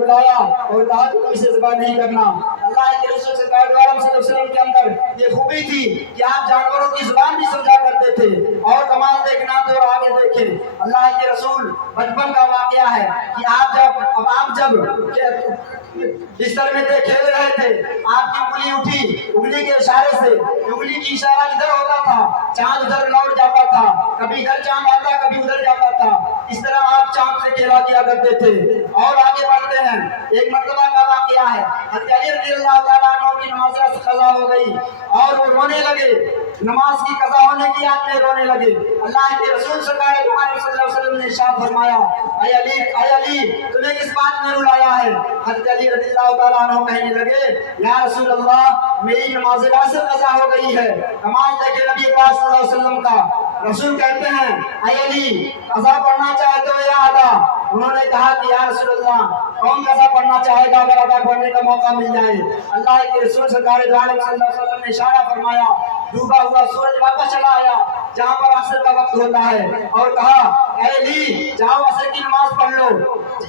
बुलाया और कहा कि तुम इसे ज़िबा नहीं करना। अल्लाह के रसूल सल्लल्लाहु अलैहि वसल्लम के अंदर ये खूबी थी कि आप जानवरों की जुबान भी समझा करते थे। और कमाल देखना तो आगे देखें, अल्लाह के रसूल बचपन का वाकया है कि आप जब बिस्तर में थे, खेल रहे थे, आपकी उंगली उठी, उंगली के इशारे से, उंगली की इशारा इधर होता था, चांद उधर लौट जाता था, कभी इधर चांद आता, कभी उधर जाता था। इस तरह आप चांद से खेला किया करते थे। और आगे बढ़ते हैं, एक मर्तबा का वाकया है, हज़रत अली रज़ियल्लाहु ताला अन्हु की नमाज कज़ा हो गई और वो रोने लगे, नमाज की कज़ा होने की याद में रोने लगे। अल्लाह के रसूल सल्लल्लाहु अलैहि वसल्लम ने इरशाद फरमाया, ऐ अली तुम्हें किस बात ने रुलाया है? हज़रत अली रज़ियल्लाहु ताला अन्हु कहने लगे, या रसूल अल्लाह मेरी नमाज असर कज़ा हो गई है। नमाज देखे नबी पाक सल्लल्लाहु अलैहि वसल्लम का। रसूल कहते हैं, ऐ अली कज़ा पढ़ना चाहते हो या अदा? उन्होंने कहा कि या रसूल अल्लाह कौन कज़ा पढ़ना चाहेगा अगर अदा पढ़ने का मौका मिल जाए। अल्लाह के रसूल सल्लल्लाहु अलैहि वसल्लम ने इशारा फरमाया, डूबा हुआ सूरज वापस चला आया जहाँ पर असर का वक्त होता है और कहा, ऐ अली जाओ असर की नमाज पढ़ लो।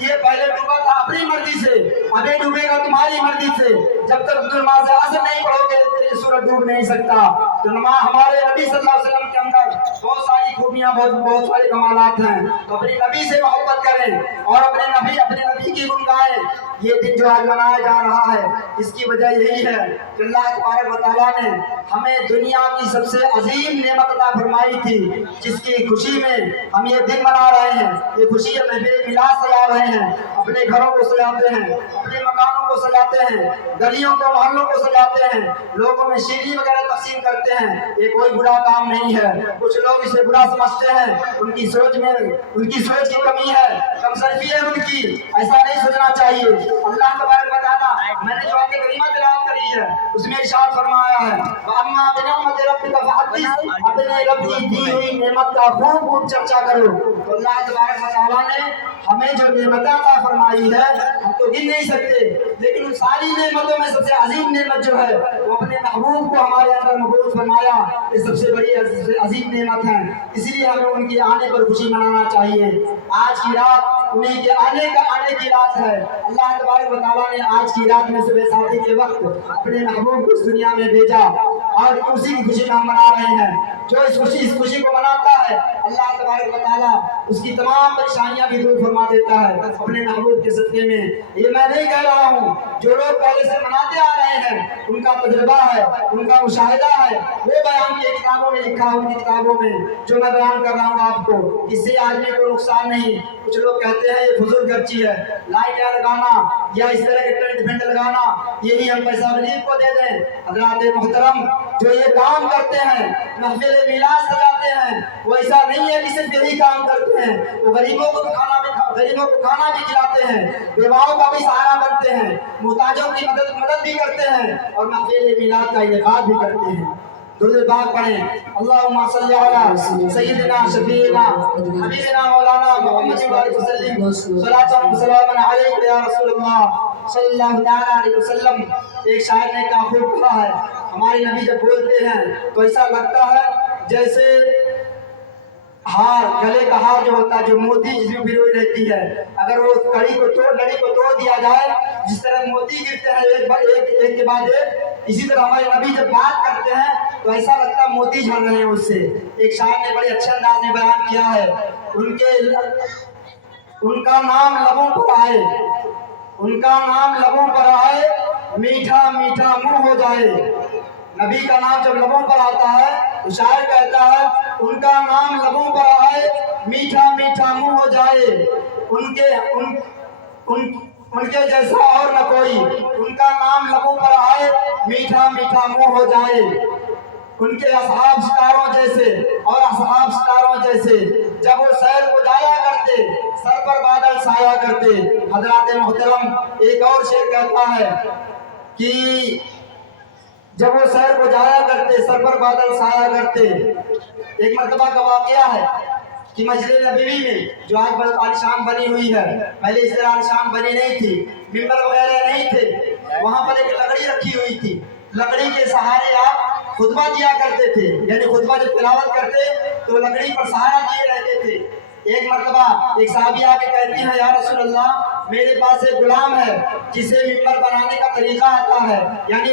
ये पहले डूबा था अपनी मर्जी से, अभी डूबेगा तुम्हारी मर्जी से। जब तक तुम नमाज असर नहीं पढ़ोगे तेरी सूरज डूब नहीं सकता। तो हमारे नबी सल्लल्लाहु अलैहि वसल्लम के अंदर बहुत सारी खूबियां, बहुत सारे कमालात हैं। तो अपने नबी से मोहब्बत करें और अपने नबी की गुण गाएं। ये दिन जो आज मनाया जा रहा है इसकी वजह यही है कि अल्लाह तबारक व तआला ने हमें दुनिया की सबसे अजीम नेमत अता फरमाई थी, जिसकी खुशी में हम ये दिन मना रहे हैं। ये खुशी महफिल मिलाद सजा रहे हैं, अपने घरों को सजाते हैं, अपने मकानों को सजाते हैं, गलियों को मोहल्लों को सजाते हैं, लोगों में शीरी वगैरह तकसीम करते हैं। ये कोई बुरा काम नहीं है। कुछ लोग इसे बुरा समझते हैं, उनकी सोच की कमी है, कमसरफी है उनकी। ऐसा नहीं सोचना चाहिए। अल्लाह तबारक व तआला मैंने जो आयत करीमा तिलावत करी है उसमें इरशाद फरमाया है, अम्मा बिनिअमति रब्बिका फहद्दिस, अपने रब की दी हुई नेमत का खूब चर्चा करो। तो अल्लाह तबारक व तआला ने हमें जो नेमत अता फरमाई है हम तो गिन नहीं सकते, लेकिन उन सारी नेमतों में सबसे अजीम नेमत जो है वो अपने महबूब को हमारे अंदर मबूस फरमाया। ये सबसे बड़ी सबसे अजीम नेमत है, इसलिए हमें उनके आने पर खुशी मनाना चाहिए। आज की रात उन्हीं के आने की रात है। अल्लाह तबारक व तआला ने आज की रात में सुबह शादी के वक्त अपने महबूब को इस दुनिया में भेजा और उसी की खुशी में हम मना रहे हैं। जो इस खुशी को मनाता है अल्लाह तबारक व तआला उसकी तमाम परेशानियां भी दूर फरमा देता है अपने महबूब के सदक़े में। ये मैं नहीं कह रहा हूँ, जो लोग पहले से मनाते आ रहे हैं उनका तजुर्बा है, उनका मुशाहिदा है, वो बयान की किताबों में लिखा है, उनकी किताबों में जो मैं बयान कर रहा हूँ आपको, इससे आदमी को नुकसान नहीं। कुछ लोग कहते हैं ये फजूल खर्ची है, लाइट लगाना या इस तरह के टेंट फेंट लगाना, यही हम पैसा गरीब को दे दें। हज़रात मोहतरम जो ये काम करते हैं, महफिल मिलाद सजाते हैं, वो ऐसा नहीं है कि सिर्फ यही काम करते हैं, वो गरीबों को खाना भी खिलाते हैं, बेवाओं का भी सहारा बनते हैं, मुहताजों की मदद भी करते हैं और महफिल मिलाद का इनेकाद भी करते हैं। दुरूद पाक पढ़ें, अल्लाहुम्मा सल्ली अला सय्यिदिना शफीना हबीबिना मौलाना मुहम्मद व सल्लिम सलातन व सलामन अलैका या रसूलल्लाह सल्लल्लाहु तआला अलैहि वसल्लम। एक शायर ने कहा, खूब कहा है, हमारे नबी जब बोलते हैं तो ऐसा लगता है जैसे हार, गले का हार जो होता है, जो मोती जिसमें पिरोई रहती है, अगर वो लड़ी को तोड़ दिया जाए, जिस तरह मोती गिरते हैं एक के बाद एक, इसी तरह हमारे नबी जब बात करते हैं तो ऐसा लगता है मोती झड़ रहे हैं उससे। एक शायर ने बड़े अच्छे अंदाज में बयान किया है, उनका नाम लबों पर आए, उनका नाम लबों पर आए, मीठा मीठा मुंह हो जाए। नबी का नाम जब लबों पर आता है तो शायर कहता है, उनका नाम लबों पर आए, मीठा मीठा मुंह हो जाए, उनके जैसा और न कोई, उनका नाम लबों पर आए, मीठा मीठा मुंह हो जाए। उनके असहाब सितारों जैसे और असहाब सितारों जैसे, जब वो सैर को जाया करते सर पर बादल छाया करते। हज़रात मोहतरम एक और शेर कहता है कि जब वो सैर को जाया करते सर पर बादल छाया करते। एक मर्तबा का वाकया है कि मस्जिद नबवी में जो आज बहुत आलिशान बनी हुई है, पहले इस तरह आलिशान बनी नहीं थी, मिंबर वगैरह नहीं थे, वहाँ पर एक लकड़ी रखी हुई थी। लकड़ी के सहारे आप खुतबा दिया करते थे, यानी खुतबा जब तिलावत करते तो लकड़ी पर सहारा दिए रहते थे। एक मर्तबा एक साहबी आके कहती है, या रसूल अल्लाह میرے پاس ایک غلام ہے جسے ممبر بنانے کا طریقہ آتا ہے، یعنی